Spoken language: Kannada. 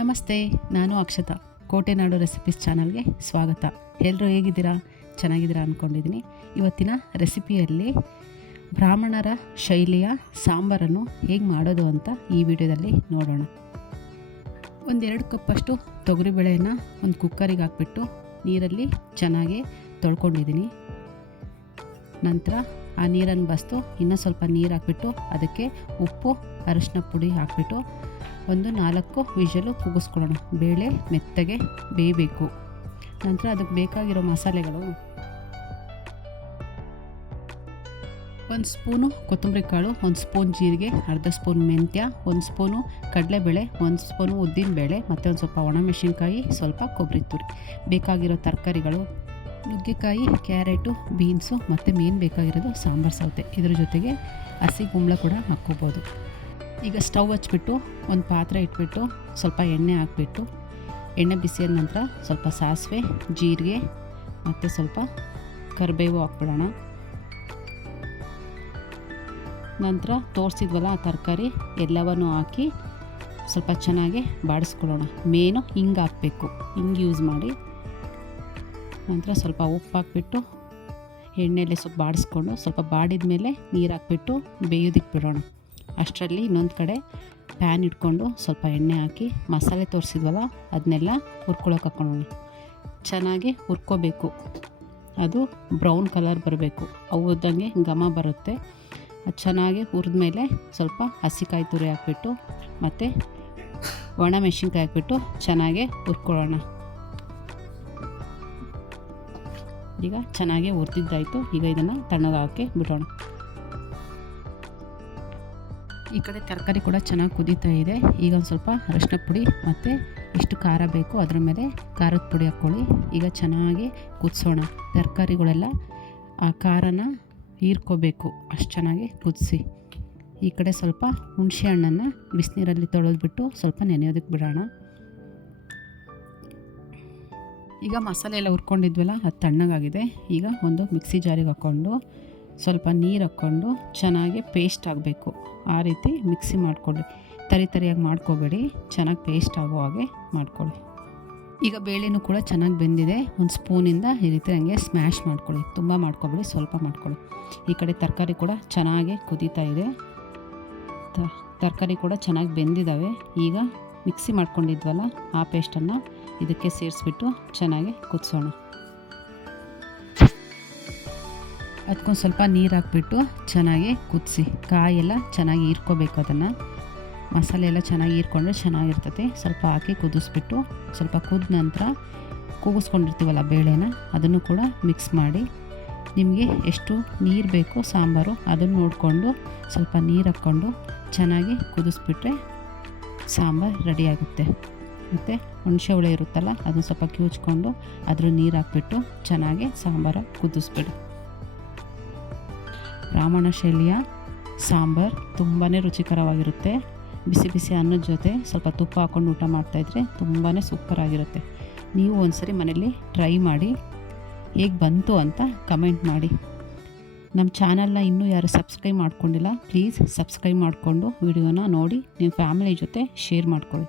ನಮಸ್ತೆ, ನಾನು ಅಕ್ಷತಾ. ಕೋಟೆನಾಡು ರೆಸಿಪೀಸ್ ಚಾನಲ್ಗೆ ಸ್ವಾಗತ. ಎಲ್ಲರೂ ಹೇಗಿದ್ದೀರಾ? ಚೆನ್ನಾಗಿದ್ದೀರಾ ಅಂದ್ಕೊಂಡಿದ್ದೀನಿ ಇವತ್ತಿನ ರೆಸಿಪಿಯಲ್ಲಿ ಬ್ರಾಹ್ಮಣರ ಶೈಲಿಯ ಸಾಂಬಾರನ್ನು ಹೇಗೆ ಮಾಡೋದು ಅಂತ ಈ ವಿಡಿಯೋದಲ್ಲಿ ನೋಡೋಣ. ಒಂದೆರಡು ಕಪ್ಪಷ್ಟು ತೊಗರಿಬೇಳೆಯನ್ನು ಒಂದು ಕುಕ್ಕರಿಗೆ ಹಾಕ್ಬಿಟ್ಟು ನೀರಲ್ಲಿ ಚೆನ್ನಾಗಿ ತೊಳ್ಕೊಂಡಿದ್ದೀನಿ. ನಂತರ ಆ ನೀರನ್ನು ಬಸ್ತು. ಇನ್ನೂ ಸ್ವಲ್ಪ ನೀರು ಹಾಕ್ಬಿಟ್ಟು ಅದಕ್ಕೆ ಉಪ್ಪು, ಅರಶಿನ ಪುಡಿ ಹಾಕ್ಬಿಟ್ಟು ಒಂದು ನಾಲ್ಕು ವಿಷಲು ಕೂಗಿಸ್ಕೊಳ್ಳೋಣ ಬೇಳೆ ಮೆತ್ತಗೆ ಬೇಯಬೇಕು. ನಂತರ ಅದಕ್ಕೆ ಬೇಕಾಗಿರೋ ಮಸಾಲೆಗಳು. ಒಂದು ಸ್ಪೂನು ಕೊತ್ತಂಬರಿ ಕಾಳು, ಒಂದು ಸ್ಪೂನ್ ಜೀರಿಗೆ, ಅರ್ಧ ಸ್ಪೂನ್ ಮೆಂತ್ಯ, ಒಂದು ಸ್ಪೂನು ಕಡಲೆಬೇಳೆ, ಒಂದು ಸ್ಪೂನು ಉದ್ದಿನಬೇಳೆ, ಮತ್ತು ಒಂದು ಸ್ವಲ್ಪ ಒಣಮೆಣಸಿನ್ಕಾಯಿ ಸ್ವಲ್ಪ ಕೊಬ್ಬರಿ ತುರಿ. ಬೇಕಾಗಿರೋ ತರಕಾರಿಗಳು. ನುಗ್ಗೆಕಾಯಿ, ಕ್ಯಾರೆಟು, ಬೀನ್ಸು ಮತ್ತು ಮೇನ್ ಬೇಕಾಗಿರೋದು ಸಾಂಬಾರು ಸೌತೆ. ಇದ್ರ ಜೊತೆಗೆ ಹಸಿ ಕುಂಬಳ ಕೂಡ ಹಾಕ್ಕೋಬೋದು. ಈಗ ಸ್ಟವ್ ಹಚ್ಬಿಟ್ಟು, ಒಂದು ಪಾತ್ರೆ ಇಟ್ಬಿಟ್ಟು, ಸ್ವಲ್ಪ ಎಣ್ಣೆ ಹಾಕ್ಬಿಟ್ಟು, ಎಣ್ಣೆ ಬಿಸಿಯಾದ ನಂತರ ಸ್ವಲ್ಪ ಸಾಸಿವೆ, ಜೀರಿಗೆ ಮತ್ತು ಸ್ವಲ್ಪ ಕರಿಬೇವು ಹಾಕ್ಬಿಡೋಣ. ನಂತರ ತೋರಿಸಿದ್ವಲ್ಲ ಆ ತರಕಾರಿ, ಎಲ್ಲವನ್ನು ಹಾಕಿ ಸ್ವಲ್ಪ ಚೆನ್ನಾಗಿ ಬಾಡಿಸ್ಕೊಳ್ಳೋಣ. ಮೇನು ಹಿಂಗೆ ಹಾಕಬೇಕು. ಹಿಂಗೆ ಯೂಸ್ ಮಾಡಿ. ನಂತರ ಸ್ವಲ್ಪ ಉಪ್ಪು ಹಾಕ್ಬಿಟ್ಟು ಎಣ್ಣೆಯಲ್ಲಿ ಸ್ವಲ್ಪ ಬಾಡಿಸ್ಕೊಂಡು ಸ್ವಲ್ಪ ಬಾಡಿದ ಮೇಲೆ ನೀರು ಹಾಕ್ಬಿಟ್ಟು ಬೇಯೋದಕ್ಕೆ ಬಿಡೋಣ. ಅಷ್ಟರಲ್ಲಿ ಇನ್ನೊಂದು ಕಡೆ ಪ್ಯಾನ್ ಇಟ್ಕೊಂಡು ಸ್ವಲ್ಪ ಎಣ್ಣೆ ಹಾಕಿ ಮಸಾಲೆ ತೋರಿಸಿದ್ವಲ್ಲ ಅದನ್ನೆಲ್ಲ ಹುರ್ಕೊಳಕ್ಕೆ ಹಾಕ್ಕೊಳ್ಳೋಣ. ಚೆನ್ನಾಗಿ ಹುರ್ಕೋಬೇಕು. ಅದು ಬ್ರೌನ್ ಕಲರ್ ಬರಬೇಕು. ಅವದಂಗೆ ಘಮ ಬರುತ್ತೆ. ಅದು ಚೆನ್ನಾಗಿ ಹುರಿದ್ಮೇಲೆ ಸ್ವಲ್ಪ ಹಸಿಕಾಯಿ ತುರಿ ಹಾಕ್ಬಿಟ್ಟು ಮತ್ತು ಒಣ ಮೆಣಸಿನ್ಕಾಯಿ ಹಾಕ್ಬಿಟ್ಟು ಚೆನ್ನಾಗಿ ಹುರ್ಕೊಳ್ಳೋಣ. ಈಗ ಚೆನ್ನಾಗಿ ಹುರಿದಿದ್ದಾಯಿತು ಈಗ ಇದನ್ನು ತಣ್ಣಗಾಕಿ ಬಿಡೋಣ. ಈ ಕಡೆ ತರಕಾರಿ ಕೂಡ ಚೆನ್ನಾಗಿ ಕುದೀತಾ ಇದೆ. ಈಗ ಒಂದು ಸ್ವಲ್ಪ ಅರಶಿನ ಪುಡಿ ಮತ್ತು ಎಷ್ಟು ಖಾರ ಬೇಕು. ಅದರ ಮೇಲೆ ಖಾರದ ಪುಡಿ ಹಾಕ್ಕೊಳ್ಳಿ ಈಗ ಚೆನ್ನಾಗಿ ಕುದಿಸೋಣ. ತರಕಾರಿಗಳೆಲ್ಲ ಆ ಖಾರನ ಹೀರ್ಕೋಬೇಕು. ಅಷ್ಟು ಚೆನ್ನಾಗಿ ಕುದಿಸಿ. ಈ ಕಡೆ ಸ್ವಲ್ಪ ಹುಣಸೆ ಹಣ್ಣನ್ನು ಬಿಸಿನೀರಲ್ಲಿ ತೊಳೆದ್ಬಿಟ್ಟು ಸ್ವಲ್ಪ ನೆನೆಯೋದಕ್ಕೆ ಬಿಡೋಣ. ಈಗ ಮಸಾಲೆ ಎಲ್ಲ ಹುರ್ಕೊಂಡಿದ್ವಲ್ಲ, ಅದು ತಣ್ಣಗಾಗಿದೆ. ಈಗ ಒಂದು ಮಿಕ್ಸಿ ಜಾರಿಗೆ ಹಾಕ್ಕೊಂಡು ಸ್ವಲ್ಪ ನೀರು ಹಾಕ್ಕೊಂಡು ಚೆನ್ನಾಗಿ ಪೇಸ್ಟ್ ಆಗಬೇಕು. ಆ ರೀತಿ ಮಿಕ್ಸಿ ಮಾಡಿಕೊಳ್ಳಿ ತರಿ ತರಿಯಾಗಿ ಮಾಡ್ಕೋಬೇಡಿ. ಚೆನ್ನಾಗಿ ಪೇಸ್ಟ್ ಆಗೋ ಹಾಗೆ ಮಾಡ್ಕೊಳ್ಳಿ ಈಗ ಬೇಳೆನೂ ಕೂಡ ಚೆನ್ನಾಗಿ ಬೆಂದಿದೆ. ಒಂದು ಸ್ಪೂನಿಂದ ಈ ರೀತಿ ಹಂಗೆ ಸ್ಮ್ಯಾಶ್ ಮಾಡ್ಕೊಳ್ಳಿ ತುಂಬ ಮಾಡ್ಕೊಬೇಡಿ, ಸ್ವಲ್ಪ ಮಾಡ್ಕೊಳ್ಳಿ ಈ ಕಡೆ ತರಕಾರಿ ಕೂಡ ಚೆನ್ನಾಗಿ ಕುದೀತಾ ಇದೆ. ತರಕಾರಿ ಕೂಡ ಚೆನ್ನಾಗಿ ಬೆಂದಿದ್ದಾವೆ ಈಗ ಮಿಕ್ಸಿ ಮಾಡ್ಕೊಂಡಿದ್ವಲ್ಲ ಆ ಪೇಸ್ಟನ್ನು ಇದಕ್ಕೆ ಸೇರಿಸ್ಬಿಟ್ಟು ಚೆನ್ನಾಗಿ ಕುದಿಸೋಣ. ಅದಕ್ಕೊಂದು ಸ್ವಲ್ಪ ನೀರು ಹಾಕ್ಬಿಟ್ಟು ಚೆನ್ನಾಗಿ ಕುದಿಸಿ. ಕಾಯೆಲ್ಲ ಚೆನ್ನಾಗಿ ಹೀರ್ಕೋಬೇಕು ಅದನ್ನು. ಮಸಾಲೆ ಎಲ್ಲ ಚೆನ್ನಾಗಿ ಹೀರ್ಕೊಂಡ್ರೆ ಚೆನ್ನಾಗಿರ್ತದೆ. ಸ್ವಲ್ಪ ಹಾಕಿ ಕುದಿಸ್ಬಿಟ್ಟು ಸ್ವಲ್ಪ ಕುದ ನಂತರ ಕೂಗಿಸ್ಕೊಂಡಿರ್ತೀವಲ್ಲ ಬೇಳೆನ, ಅದನ್ನು ಕೂಡ ಮಿಕ್ಸ್ ಮಾಡಿ. ನಿಮಗೆ ಎಷ್ಟು ನೀರು ಬೇಕೋ ಸಾಂಬಾರು ಅದನ್ನು ನೋಡಿಕೊಂಡು ಸ್ವಲ್ಪ ನೀರು ಹಾಕ್ಕೊಂಡು ಚೆನ್ನಾಗಿ ಕುದಿಸ್ಬಿಟ್ರೆ ಸಾಂಬಾರು ರೆಡಿಯಾಗುತ್ತೆ ಮತ್ತು ಹುಣಸೆ ಹುಳಿ ಇರುತ್ತಲ್ಲ, ಅದನ್ನು ಸ್ವಲ್ಪ ಕಿವುಚ್ಕೊಂಡು ಅದ್ರ ನೀರು ಹಾಕ್ಬಿಟ್ಟು ಚೆನ್ನಾಗಿ ಸಾಂಬಾರ ಕುದಿಸ್ಬಿಡಿ. ಬ್ರಾಹ್ಮಣ ಶೈಲಿಯ ಸಾಂಬಾರು ತುಂಬಾ ರುಚಿಕರವಾಗಿರುತ್ತೆ. ಬಿಸಿ ಬಿಸಿ ಅನ್ನದ ಜೊತೆ ಸ್ವಲ್ಪ ತುಪ್ಪ ಹಾಕ್ಕೊಂಡು ಊಟ ಮಾಡ್ತಾಯಿದ್ರೆ ತುಂಬಾ ಸೂಪರಾಗಿರುತ್ತೆ ನೀವು ಒಂದ್ಸರಿ ಮನೇಲಿ ಟ್ರೈ ಮಾಡಿ, ಹೇಗೆ ಬಂತು ಅಂತ ಕಮೆಂಟ್ ಮಾಡಿ. ನಮ್ಮ ಚಾನಲ್ನ ಇನ್ನೂ ಯಾರು ಸಬ್ಸ್ಕ್ರೈಬ್ ಮಾಡ್ಕೊಂಡಿಲ್ಲ ಪ್ಲೀಸ್ ಸಬ್ಸ್ಕ್ರೈಬ್ ಮಾಡಿಕೊಂಡು ವಿಡಿಯೋನ ನೋಡಿ, ನಿಮ್ಮ ಫ್ಯಾಮಿಲಿ ಜೊತೆ ಶೇರ್ ಮಾಡ್ಕೊಳ್ಳಿ.